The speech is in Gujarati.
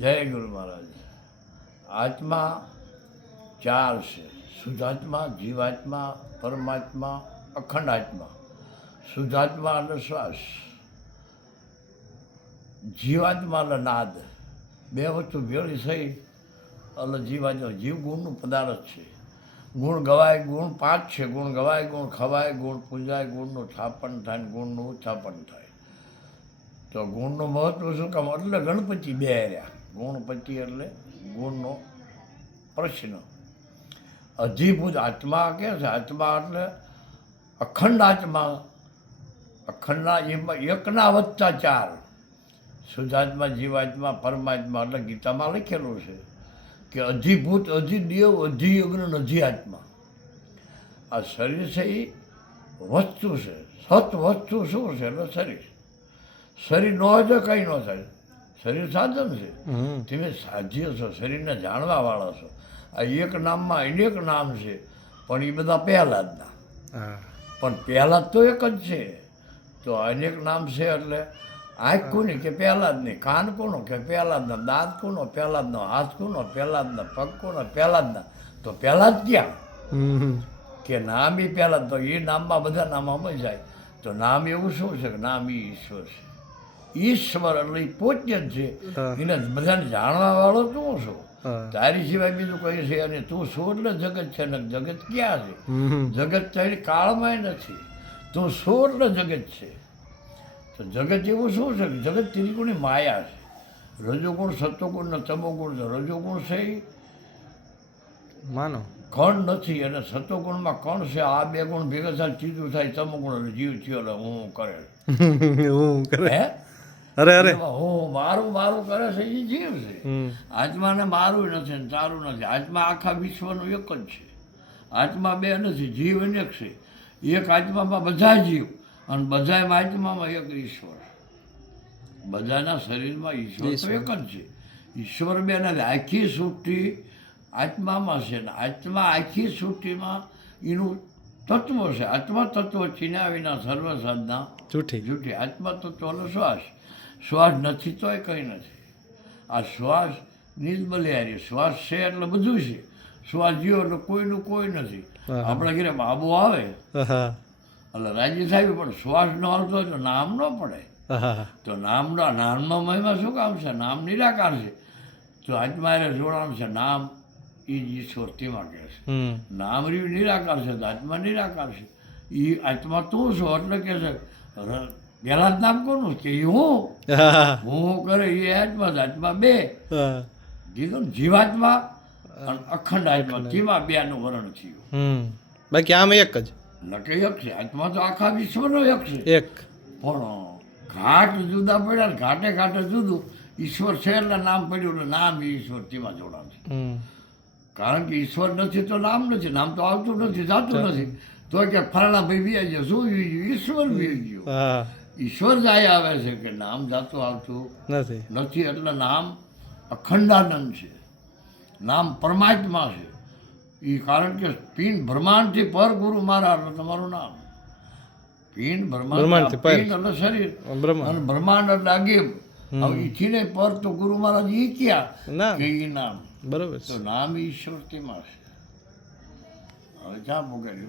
જય ગુરુ મહારાજ. આત્મા ચાર છે: શુદ્ધાત્મા, જીવાત્મા, પરમાત્મા, અખંડ આત્મા. શુદ્ધાત્મા એટલે શ્વાસ, જીવાત્મા એટલે નાદ. બે વસ્તુ ભેળી થઈ એટલે જીવાત્મા. જીવ ગુણનું પદાર્થ છે. ગુણ ગવાય, ગુણ પાંચ છે: ગુણ ગવાય, ગુણ ખવાય, ગુણ પૂજાય, ગુણનું સ્થાપન થાય ને ગુણનું ઉત્થાપન થાય. તો ગુણનું મહત્વ શું કામ? એટલે ગણપતિ બે રહ્યા. ગુણપતિ એટલે ગુણનો પ્રશ્ન. અધિભૂત આત્મા કે છે. આત્મા એટલે અખંડ આત્મા. અખંડના એમાં એકના વત્તા ચાર: શુદ્ધાત્મા, જીવાત્મા, પરમાત્મા. એટલે ગીતામાં લખેલું છે કે અધિભૂત, અધિદેવ, અધિયજ્ઞ, અધિઆત્મા. આ શરીર છે એ વસ્તુ છે. સત વસ્તુ શું છે? એટલે શરીર. શરીર ન હોય તો કંઈ ન થાય. શરીર સાધન છે. તમે સાધ્ય છો, શરીરને જાણવાવાળા છો. આ એક નામમાં અનેક નામ છે, પણ એ બધા પહેલાદના. પણ પહેલાદ તો એક જ છે. તો અનેક નામ છે એટલે આંખ કોની કે પહેલાદની, કાન કોનો કે પહેલાદના, દાંત કોનો પહેલાદનો, હાથ કોનો પહેલાદના, પગ કોનો પહેલાદના. તો પહેલાદ ક્યાં? કે નામ એ પહેલાદ. તો એ નામમાં બધા નામ સમજ જાય. તો નામ એવું શું છે કે નામ એ ઈશ્વર છે. ઈશ્વર એટલે એ પોતે જ છે. એને બધાને જાણવા વાળો તું છો. તારી સિવાય બીજું કઈ છે અને તું શું એટલે જગત છે ને જગત ક્યાં છે? જગત તારી કાળમાંય નથી. તું શું એટલે જગત છે. તો જગત એવું શું છે કે જગત ત્રિગુણી માયા છે. રજોગુણ, સત્વગુણ ને તમોગુણ છે. રજોગુણ છે એ માનો કણ નથી, અને સત્વગુણમાં કણ છે. આ બે ગુણ ભેગા થાય ત્રીજું થાય તમોગુણ. એટલે જીવ થયો એટલે હું કરે. હું કરે હે અરે અરે હું મારું મારું કરે છે એ જીવ છે. આત્માને મારું નથી ને તારું નથી. આત્મા આખા વિશ્વનું એક જ છે. આત્મા બે નથી, જીવ અનેક છે. એક આત્મામાં બધા જીવ અને બધામાં આત્મામાં એક ઈશ્વર. બધાના શરીરમાં ઈશ્વર તો એક જ છે. ઈશ્વર બે નથી. આખી સૃષ્ટિ આત્મામાં છે ને આત્મા આખી સૃષ્ટિમાં એનું તત્વ છે. આત્મા તત્વ ચીના વિના સર્વ સાધના જૂઠી જૂઠી. આત્મા તત્વ એટલે શ્વાસ. શ્વાસ નથી તોય કંઈ નથી. આ શ્વાસ નિર્બલિયારી. શ્વાસ છે એટલે બધું છે. શ્વાસ જીવો એટલે કોઈનું કોઈ નથી. આપણા ઘરે બાબો આવે એટલે રાજી થાય, પણ શ્વાસ ન આવતો હોય તો નામ ન પડે. તો નામનો મહિમા શું કામ છે? નામ નિરાકાર છે. તો આત્મા એને જોડાણ છે. નામ એ જ ઈશ્વર તેમાં કહે છે. નામ રહ્યું નિરાકાર છે તો આત્મા નિરાકાર છે. એ આત્મા તું છો એટલે કે છે પહેલા જ નામ કોનું કે એ હું કરે એ આત્મા જ. આત્મા બે કીધું ને, જીવાત્મા અને અખંડ આત્મા. તેમાં બેનું વર્ણન થયું. બાકી આમ એક જ નકે એક છે. આત્મા તો આખા વિશ્વનો એક છે. એક પણ ઘાટ જુદા પડ્યા ને ઘાટે ઘાટે જુદું. ઈશ્વર છે એટલે નામ પડ્યું એટલે નામ એ ઈશ્વર તેમાં જોડાણ છે. કારણ કે ઈશ્વર નથી તો નામ નથી. નામ તો આવતું નથી, જાતું નથી. તો કે ફલાણા ભાઈ બી ગયો. શું ઈશ્વર બી ગયો. ઈશ્વર જાય આવે છે કે નામ જાતું આવતું નથી. એટલે નામ અખંડાનંદ છે. નામ પરમાત્મા છે. એ કારણ કે પિંડ બ્રહ્માંડથી પર ગુરુ મારા એટલે તમારું નામ. પિંડ બ્રહ્માંડ, પિંડ એટલે શરીર અને બ્રહ્માંડ એટલે આગેબ. હવે ઈથી ને પર તો ગુરુ મહારાજ એ ક્યાં કે એ નામ. બરોબર. તો નામ ઈશ્વર તેમાં છે. હવે ક્યાં પોગાડ્યું?